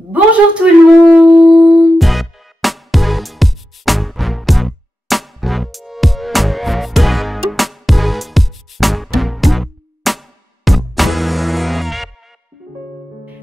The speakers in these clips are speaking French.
Bonjour tout le monde!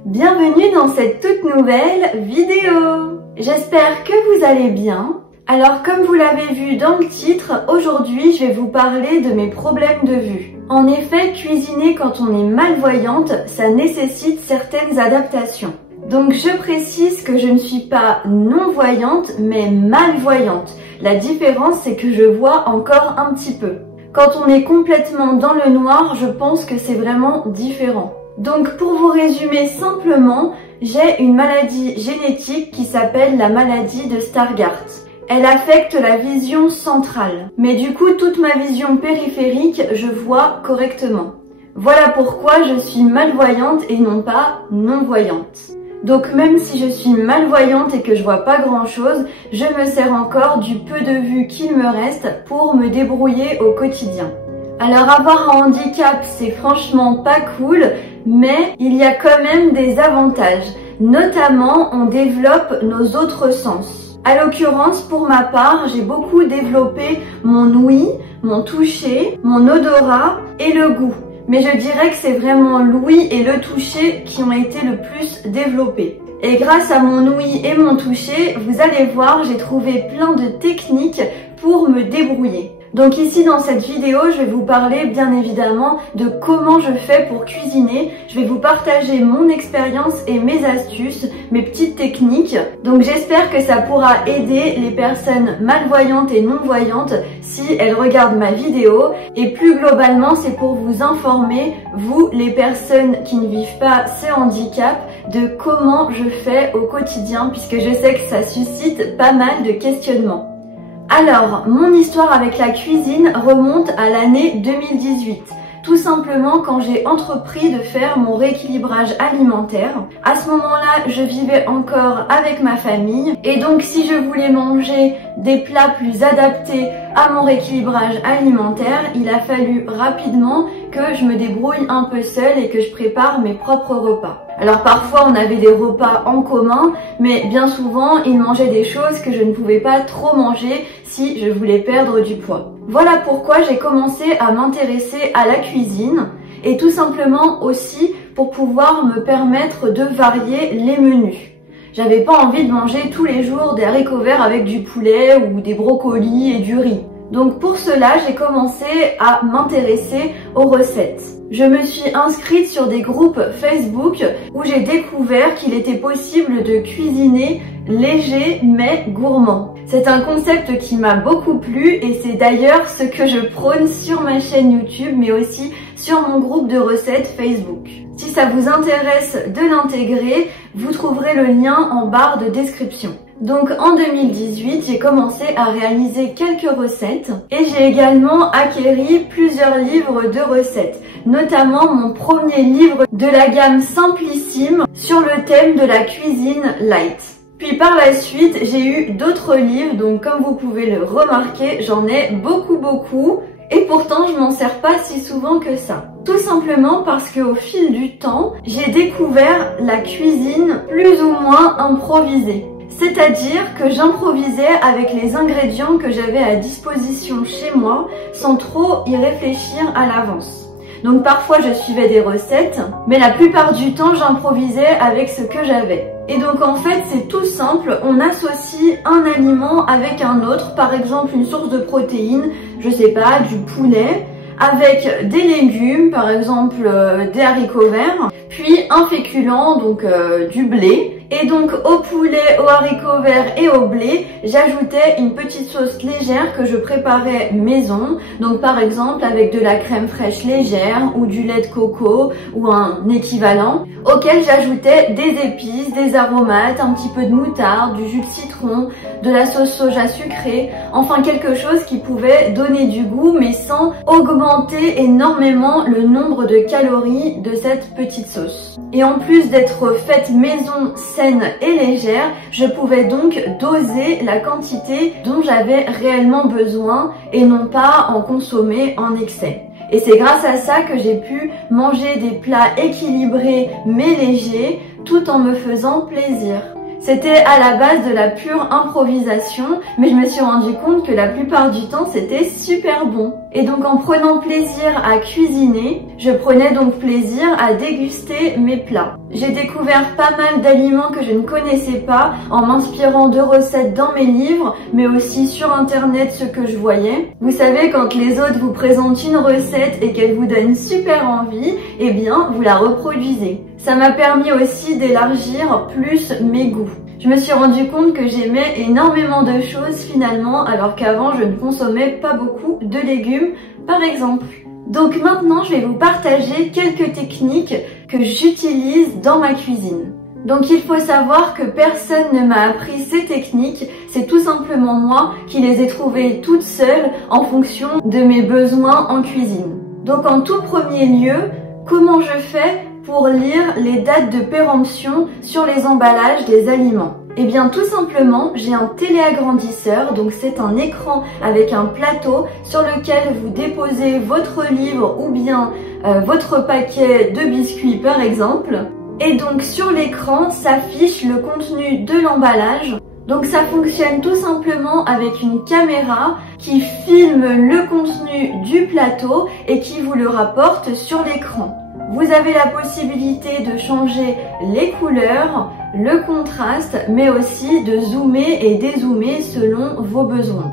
Bienvenue dans cette toute nouvelle vidéo! J'espère que vous allez bien. Alors comme vous l'avez vu dans le titre, aujourd'hui je vais vous parler de mes problèmes de vue. En effet, cuisiner quand on est malvoyante, ça nécessite certaines adaptations. Donc je précise que je ne suis pas non-voyante, mais malvoyante. La différence, c'est que je vois encore un petit peu. Quand on est complètement dans le noir, je pense que c'est vraiment différent. Donc pour vous résumer simplement, j'ai une maladie génétique qui s'appelle la maladie de Stargardt. Elle affecte la vision centrale. Mais du coup, toute ma vision périphérique, je vois correctement. Voilà pourquoi je suis malvoyante et non pas non-voyante. Donc même si je suis malvoyante et que je vois pas grand chose, je me sers encore du peu de vue qu'il me reste pour me débrouiller au quotidien. Alors avoir un handicap, c'est franchement pas cool, mais il y a quand même des avantages. Notamment, on développe nos autres sens. À l'occurrence, pour ma part, j'ai beaucoup développé mon ouïe, mon toucher, mon odorat et le goût. Mais je dirais que c'est vraiment l'ouïe et le toucher qui ont été le plus développés. Et grâce à mon ouïe et mon toucher, vous allez voir, j'ai trouvé plein de techniques pour me débrouiller. Donc ici dans cette vidéo, je vais vous parler bien évidemment de comment je fais pour cuisiner. Je vais vous partager mon expérience et mes astuces, mes petites techniques. Donc j'espère que ça pourra aider les personnes malvoyantes et non-voyantes si elles regardent ma vidéo. Et plus globalement, c'est pour vous informer, vous les personnes qui ne vivent pas ce handicap, de comment je fais au quotidien, puisque je sais que ça suscite pas mal de questionnements. Alors, mon histoire avec la cuisine remonte à l'année 2018. Tout simplement quand j'ai entrepris de faire mon rééquilibrage alimentaire. À ce moment-là, je vivais encore avec ma famille et donc si je voulais manger des plats plus adaptés à mon rééquilibrage alimentaire, il a fallu rapidement que je me débrouille un peu seule et que je prépare mes propres repas. Alors parfois on avait des repas en commun, mais bien souvent ils mangeaient des choses que je ne pouvais pas trop manger si je voulais perdre du poids. Voilà pourquoi j'ai commencé à m'intéresser à la cuisine et tout simplement aussi pour pouvoir me permettre de varier les menus. J'avais pas envie de manger tous les jours des haricots verts avec du poulet ou des brocolis et du riz. Donc pour cela, j'ai commencé à m'intéresser aux recettes. Je me suis inscrite sur des groupes Facebook où j'ai découvert qu'il était possible de cuisiner léger mais gourmand. C'est un concept qui m'a beaucoup plu et c'est d'ailleurs ce que je prône sur ma chaîne YouTube mais aussi sur mon groupe de recettes Facebook. Si ça vous intéresse de l'intégrer, vous trouverez le lien en barre de description. Donc en 2018, j'ai commencé à réaliser quelques recettes et j'ai également acquéri plusieurs livres de recettes, notamment mon premier livre de la gamme Simplissime sur le thème de la cuisine light. Puis par la suite, j'ai eu d'autres livres, donc comme vous pouvez le remarquer, j'en ai beaucoup et pourtant je m'en sers pas si souvent que ça. Tout simplement parce qu'au fil du temps, j'ai découvert la cuisine plus ou moins improvisée. C'est-à-dire que j'improvisais avec les ingrédients que j'avais à disposition chez moi sans trop y réfléchir à l'avance. Donc parfois je suivais des recettes, mais la plupart du temps j'improvisais avec ce que j'avais. Et donc en fait c'est tout simple, on associe un aliment avec un autre, par exemple une source de protéines, je sais pas, du poulet, avec des légumes, par exemple des haricots verts, puis un féculent, donc du blé. Et donc au poulet, aux haricots verts et au blé, j'ajoutais une petite sauce légère que je préparais maison. Donc par exemple avec de la crème fraîche légère ou du lait de coco ou un équivalent, auquel j'ajoutais des épices, des aromates, un petit peu de moutarde, du jus de citron, de la sauce soja sucrée, enfin quelque chose qui pouvait donner du goût mais sans augmenter énormément le nombre de calories de cette petite sauce. Et en plus d'être faite maison, saine et légère, je pouvais donc doser la quantité dont j'avais réellement besoin et non pas en consommer en excès. Et c'est grâce à ça que j'ai pu manger des plats équilibrés mais légers, tout en me faisant plaisir. C'était à la base de la pure improvisation, mais je me suis rendu compte que la plupart du temps c'était super bon. Et donc en prenant plaisir à cuisiner, je prenais donc plaisir à déguster mes plats. J'ai découvert pas mal d'aliments que je ne connaissais pas en m'inspirant de recettes dans mes livres, mais aussi sur internet ce que je voyais. Vous savez, quand les autres vous présentent une recette et qu'elle vous donne super envie, eh bien vous la reproduisez. Ça m'a permis aussi d'élargir plus mes goûts. Je me suis rendu compte que j'aimais énormément de choses finalement, alors qu'avant je ne consommais pas beaucoup de légumes par exemple. Donc maintenant je vais vous partager quelques techniques que j'utilise dans ma cuisine. Donc il faut savoir que personne ne m'a appris ces techniques, c'est tout simplement moi qui les ai trouvées toutes seules en fonction de mes besoins en cuisine. Donc en tout premier lieu, comment je fais pour lire les dates de péremption sur les emballages des aliments? Eh bien tout simplement, j'ai un téléagrandisseur, donc c'est un écran avec un plateau sur lequel vous déposez votre livre ou bien votre paquet de biscuits par exemple. Et donc sur l'écran s'affiche le contenu de l'emballage. Donc ça fonctionne tout simplement avec une caméra qui filme le contenu du plateau et qui vous le rapporte sur l'écran. Vous avez la possibilité de changer les couleurs, le contraste, mais aussi de zoomer et dézoomer selon vos besoins.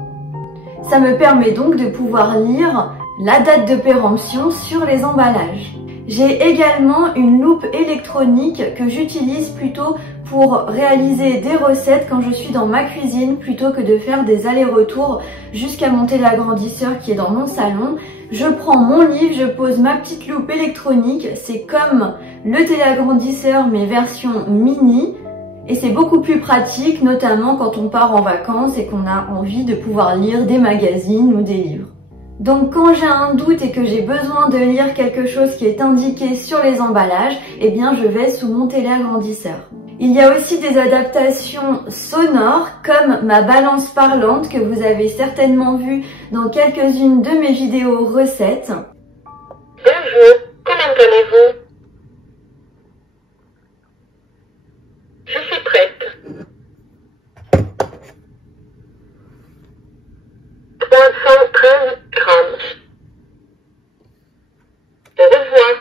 Ça me permet donc de pouvoir lire la date de péremption sur les emballages. J'ai également une loupe électronique que j'utilise plutôt pour réaliser des recettes quand je suis dans ma cuisine plutôt que de faire des allers-retours jusqu'à mon téléagrandisseur qui est dans mon salon. Je prends mon livre, je pose ma petite loupe électronique, c'est comme le téléagrandisseur mais version mini et c'est beaucoup plus pratique notamment quand on part en vacances et qu'on a envie de pouvoir lire des magazines ou des livres. Donc quand j'ai un doute et que j'ai besoin de lire quelque chose qui est indiqué sur les emballages, eh bien je vais sous mon téléagrandisseur. Il y a aussi des adaptations sonores comme ma balance parlante que vous avez certainement vu dans quelques-unes de mes vidéos recettes. Bonjour, comment allez-vous? Je suis prête. 313 grammes. Au revoir.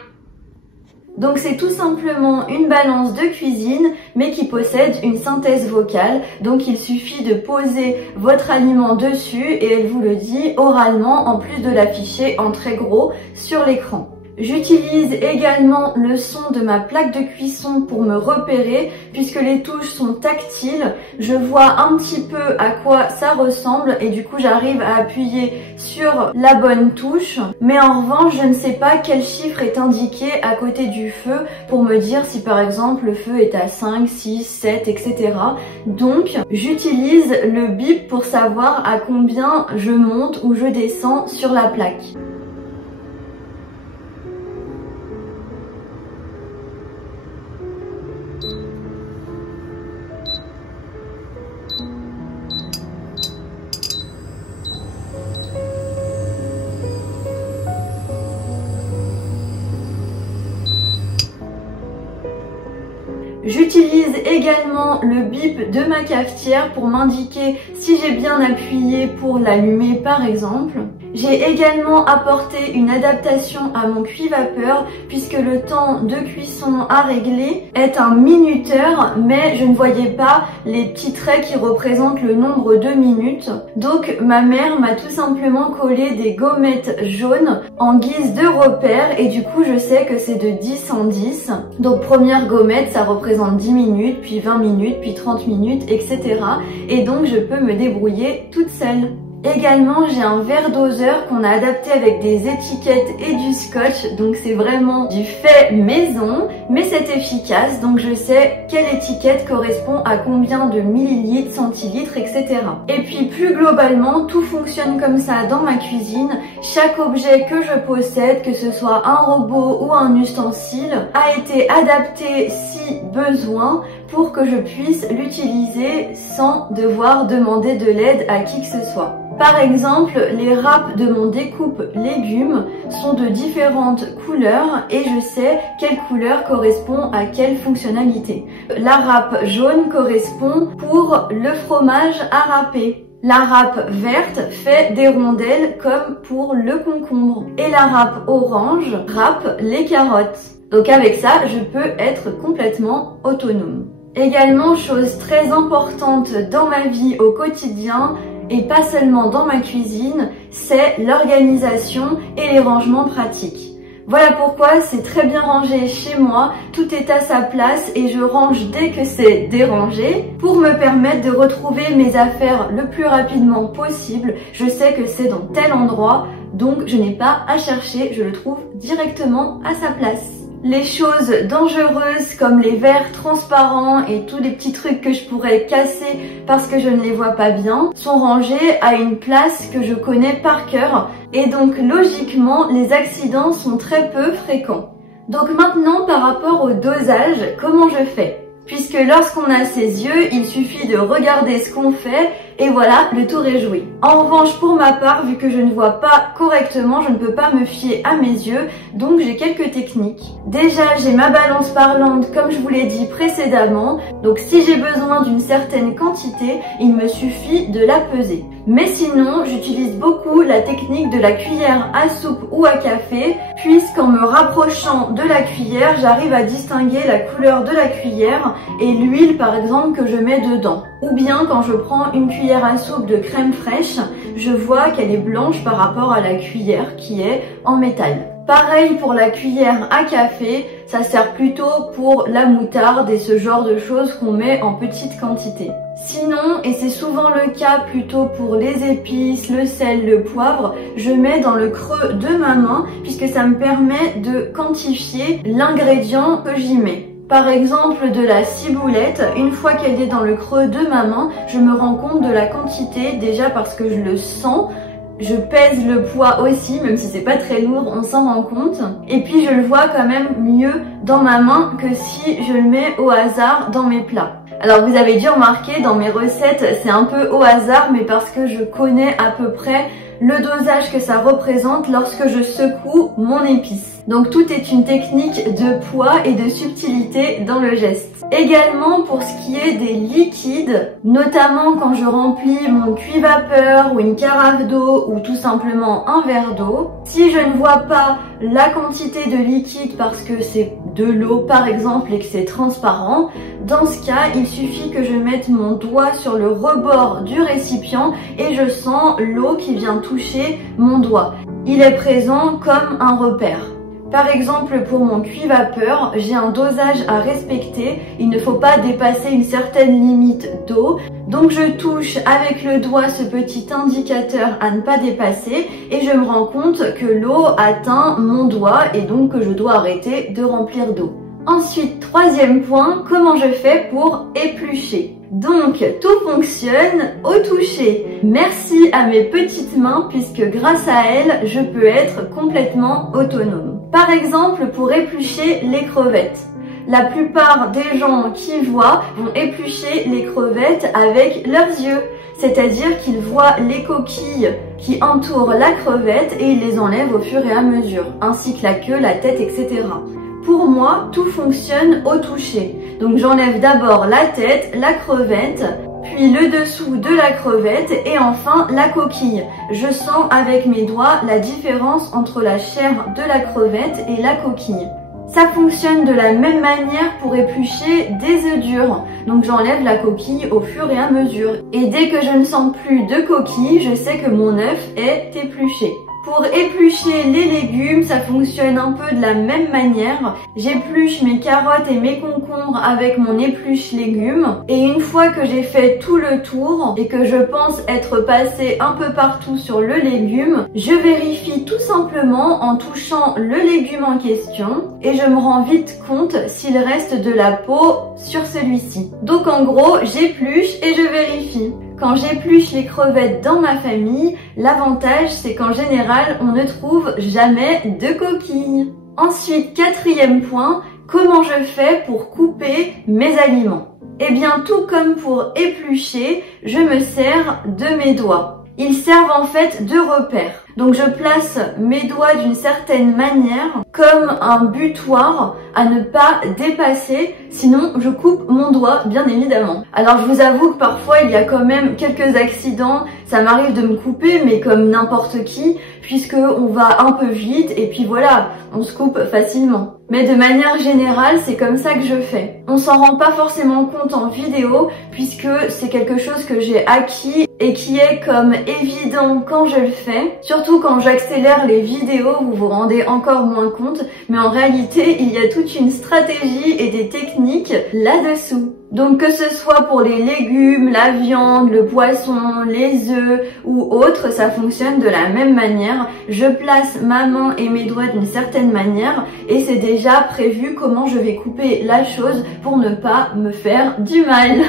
Donc c'est tout simplement une balance de cuisine mais qui possède une synthèse vocale. Donc il suffit de poser votre aliment dessus et elle vous le dit oralement en plus de l'afficher en très gros sur l'écran. J'utilise également le son de ma plaque de cuisson pour me repérer puisque les touches sont tactiles. Je vois un petit peu à quoi ça ressemble et du coup j'arrive à appuyer sur la bonne touche. Mais en revanche, je ne sais pas quel chiffre est indiqué à côté du feu pour me dire si par exemple le feu est à 5, 6, 7, etc. Donc j'utilise le bip pour savoir à combien je monte ou je descends sur la plaque. J'utilise également le bip de ma cafetière pour m'indiquer si j'ai bien appuyé pour l'allumer par exemple. J'ai également apporté une adaptation à mon cuit-vapeur puisque le temps de cuisson à régler est un minuteur mais je ne voyais pas les petits traits qui représentent le nombre de minutes. Donc ma mère m'a tout simplement collé des gommettes jaunes en guise de repère et du coup je sais que c'est de 10 en 10. Donc première gommette ça représente 10 minutes, puis 20 minutes, puis 30 minutes, etc. Et donc je peux me débrouiller toute seule. Également, j'ai un verre doseur qu'on a adapté avec des étiquettes et du scotch, donc c'est vraiment du fait maison, mais c'est efficace, donc je sais quelle étiquette correspond à combien de millilitres, centilitres, etc. Et puis plus globalement, tout fonctionne comme ça dans ma cuisine. Chaque objet que je possède, que ce soit un robot ou un ustensile, a été adapté si besoin pour que je puisse l'utiliser sans devoir demander de l'aide à qui que ce soit. Par exemple, les râpes de mon découpe légumes sont de différentes couleurs et je sais quelle couleur correspond à quelle fonctionnalité. La râpe jaune correspond pour le fromage à râper. La râpe verte fait des rondelles comme pour le concombre. Et la râpe orange râpe les carottes. Donc avec ça, je peux être complètement autonome. Également, chose très importante dans ma vie au quotidien, et pas seulement dans ma cuisine, c'est l'organisation et les rangements pratiques. Voilà pourquoi c'est très bien rangé chez moi, tout est à sa place et je range dès que c'est dérangé pour me permettre de retrouver mes affaires le plus rapidement possible. Je sais que c'est dans tel endroit, donc je n'ai pas à chercher, je le trouve directement à sa place. Les choses dangereuses comme les verres transparents et tous les petits trucs que je pourrais casser parce que je ne les vois pas bien sont rangés à une place que je connais par cœur et donc logiquement les accidents sont très peu fréquents. Donc maintenant par rapport au dosage, comment je fais ? Puisque lorsqu'on a ses yeux, il suffit de regarder ce qu'on fait et voilà, le tour est joué. En revanche, pour ma part, vu que je ne vois pas correctement, je ne peux pas me fier à mes yeux, donc j'ai quelques techniques. Déjà, j'ai ma balance parlante, comme je vous l'ai dit précédemment, donc si j'ai besoin d'une certaine quantité, il me suffit de la peser. Mais sinon, j'utilise beaucoup la technique de la cuillère à soupe ou à café, puisqu'en me rapprochant de la cuillère, j'arrive à distinguer la couleur de la cuillère et l'huile par exemple que je mets dedans. Ou bien quand je prends une cuillère à soupe de crème fraîche, je vois qu'elle est blanche par rapport à la cuillère qui est en métal. Pareil pour la cuillère à café, ça sert plutôt pour la moutarde et ce genre de choses qu'on met en petite quantité. Sinon, et c'est souvent le cas plutôt pour les épices, le sel, le poivre, je mets dans le creux de ma main puisque ça me permet de quantifier l'ingrédient que j'y mets. Par exemple de la ciboulette, une fois qu'elle est dans le creux de ma main, je me rends compte de la quantité déjà parce que je le sens. Je pèse le poids aussi, même si c'est pas très lourd, on s'en rend compte. Et puis je le vois quand même mieux dans ma main que si je le mets au hasard dans mes plats. Alors vous avez dû remarquer dans mes recettes, c'est un peu au hasard, mais parce que je connais à peu près le dosage que ça représente lorsque je secoue mon épice. Donc tout est une technique de poids et de subtilité dans le geste. Également pour ce qui est des liquides, notamment quand je remplis mon cuit-vapeur ou une carafe d'eau ou tout simplement un verre d'eau, si je ne vois pas la quantité de liquide parce que c'est de l'eau par exemple et que c'est transparent, dans ce cas il suffit que je mette mon doigt sur le rebord du récipient et je sens l'eau qui vient toucher mon doigt. Il est présent comme un repère. Par exemple, pour mon cuit-vapeur, j'ai un dosage à respecter. Il ne faut pas dépasser une certaine limite d'eau. Donc je touche avec le doigt ce petit indicateur à ne pas dépasser et je me rends compte que l'eau atteint mon doigt et donc que je dois arrêter de remplir d'eau. Ensuite, troisième point, comment je fais pour éplucher? Donc, tout fonctionne au toucher. Merci à mes petites mains puisque grâce à elles, je peux être complètement autonome. Par exemple, pour éplucher les crevettes. La plupart des gens qui voient vont éplucher les crevettes avec leurs yeux. C'est-à-dire qu'ils voient les coquilles qui entourent la crevette et ils les enlèvent au fur et à mesure, ainsi que la queue, la tête, etc. Pour moi, tout fonctionne au toucher. Donc j'enlève d'abord la tête, la crevette, puis le dessous de la crevette et enfin la coquille. Je sens avec mes doigts la différence entre la chair de la crevette et la coquille. Ça fonctionne de la même manière pour éplucher des œufs durs. Donc j'enlève la coquille au fur et à mesure. Et dès que je ne sens plus de coquille, je sais que mon œuf est épluché. Pour éplucher les légumes, ça fonctionne un peu de la même manière. J'épluche mes carottes et mes concombres avec mon épluche légumes. Et une fois que j'ai fait tout le tour et que je pense être passé un peu partout sur le légume, je vérifie tout simplement en touchant le légume en question et je me rends vite compte s'il reste de la peau sur celui-ci. Donc en gros, j'épluche et je vérifie. Quand j'épluche les crevettes dans ma famille, l'avantage c'est qu'en général, on ne trouve jamais de coquilles. Ensuite, quatrième point, comment je fais pour couper mes aliments? Eh bien, tout comme pour éplucher, je me sers de mes doigts. Ils servent en fait de repères. Donc je place mes doigts d'une certaine manière comme un butoir à ne pas dépasser, sinon je coupe mon doigt bien évidemment. Alors je vous avoue que parfois il y a quand même quelques accidents, ça m'arrive de me couper mais comme n'importe qui, puisque on va un peu vite et puis voilà, on se coupe facilement. Mais de manière générale, c'est comme ça que je fais. On s'en rend pas forcément compte en vidéo puisque c'est quelque chose que j'ai acquis et qui est comme évident quand je le fais. Surtout quand j'accélère les vidéos, vous vous rendez encore moins compte, mais en réalité, il y a toute une stratégie et des techniques là-dessous. Donc que ce soit pour les légumes, la viande, le poisson, les œufs ou autres, ça fonctionne de la même manière. Je place ma main et mes doigts d'une certaine manière et c'est déjà prévu comment je vais couper la chose pour ne pas me faire du mal.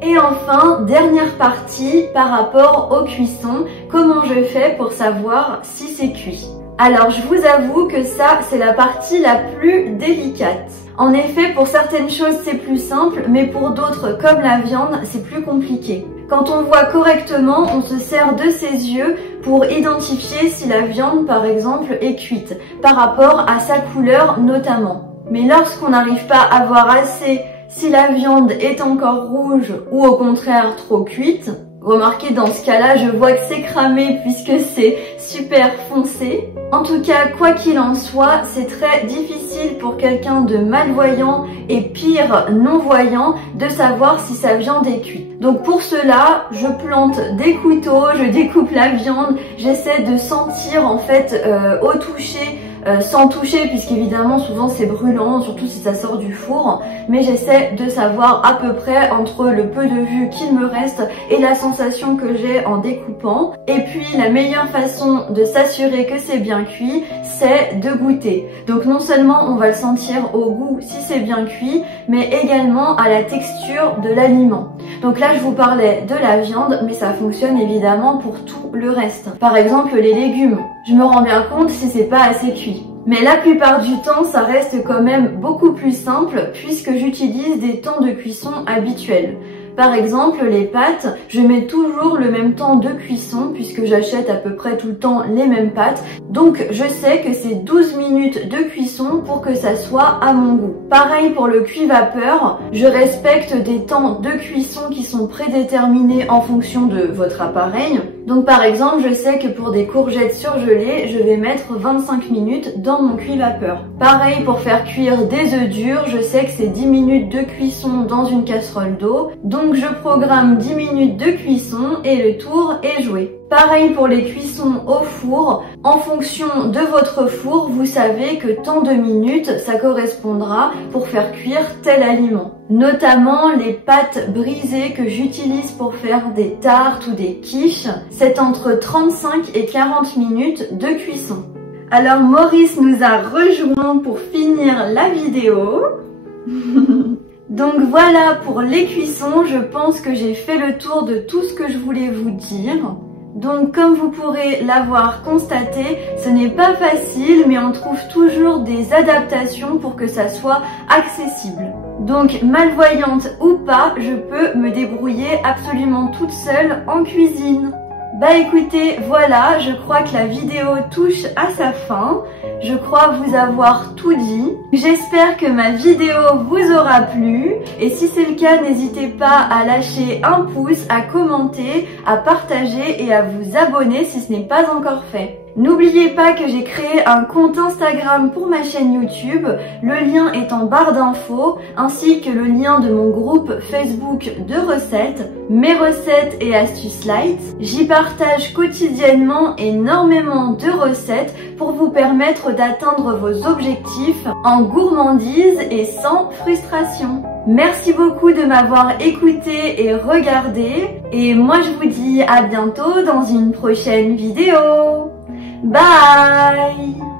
Et enfin, dernière partie par rapport aux cuissons, comment je fais pour savoir si c'est cuit. Alors je vous avoue que ça, c'est la partie la plus délicate. En effet, pour certaines choses c'est plus simple, mais pour d'autres comme la viande, c'est plus compliqué. Quand on voit correctement, on se sert de ses yeux pour identifier si la viande par exemple est cuite, par rapport à sa couleur notamment. Mais lorsqu'on n'arrive pas à voir assez si la viande est encore rouge ou au contraire trop cuite, remarquez dans ce cas-là, je vois que c'est cramé puisque c'est super foncé. En tout cas, quoi qu'il en soit, c'est très difficile pour quelqu'un de malvoyant et pire non-voyant de savoir si sa viande est cuite. Donc pour cela, je plante des couteaux, je découpe la viande, j'essaie de sentir en fait au toucher, sans toucher puisqu'évidemment souvent c'est brûlant, surtout si ça sort du four, mais j'essaie de savoir à peu près entre le peu de vue qu'il me reste et la sensation que j'ai en découpant. Et puis la meilleure façon de s'assurer que c'est bien cuit, c'est de goûter. Donc non seulement on va le sentir au goût si c'est bien cuit, mais également à la texture de l'aliment. Donc là je vous parlais de la viande, mais ça fonctionne évidemment pour tout le reste. Par exemple les légumes, je me rends bien compte si c'est pas assez cuit. Mais la plupart du temps, ça reste quand même beaucoup plus simple puisque j'utilise des temps de cuisson habituels. Par exemple, les pâtes, je mets toujours le même temps de cuisson puisque j'achète à peu près tout le temps les mêmes pâtes. Donc je sais que c'est 12 minutes de cuisson pour que ça soit à mon goût. Pareil pour le cuit vapeur, je respecte des temps de cuisson qui sont prédéterminés en fonction de votre appareil. Donc par exemple, je sais que pour des courgettes surgelées, je vais mettre 25 minutes dans mon cuit vapeur. Pareil pour faire cuire des œufs durs, je sais que c'est 10 minutes de cuisson dans une casserole d'eau. Donc je programme 10 minutes de cuisson et le tour est joué. Pareil pour les cuissons au four, en fonction de votre four, vous savez que tant de minutes ça correspondra pour faire cuire tel aliment. Notamment les pâtes brisées que j'utilise pour faire des tartes ou des quiches, c'est entre 35 et 40 minutes de cuisson. Alors Maurice nous a rejoint pour finir la vidéo. Donc voilà pour les cuissons, je pense que j'ai fait le tour de tout ce que je voulais vous dire. Donc comme vous pourrez l'avoir constaté, ce n'est pas facile mais on trouve toujours des adaptations pour que ça soit accessible. Donc malvoyante ou pas, je peux me débrouiller absolument toute seule en cuisine. Bah écoutez, voilà, je crois que la vidéo touche à sa fin. Je crois vous avoir tout dit. J'espère que ma vidéo vous aura plu. Et si c'est le cas, n'hésitez pas à lâcher un pouce, à commenter, à partager et à vous abonner si ce n'est pas encore fait. N'oubliez pas que j'ai créé un compte Instagram pour ma chaîne YouTube, le lien est en barre d'infos, ainsi que le lien de mon groupe Facebook de recettes, mes recettes et astuces light. J'y partage quotidiennement énormément de recettes pour vous permettre d'atteindre vos objectifs en gourmandise et sans frustration. Merci beaucoup de m'avoir écouté et regardé, et moi je vous dis à bientôt dans une prochaine vidéo. Bye!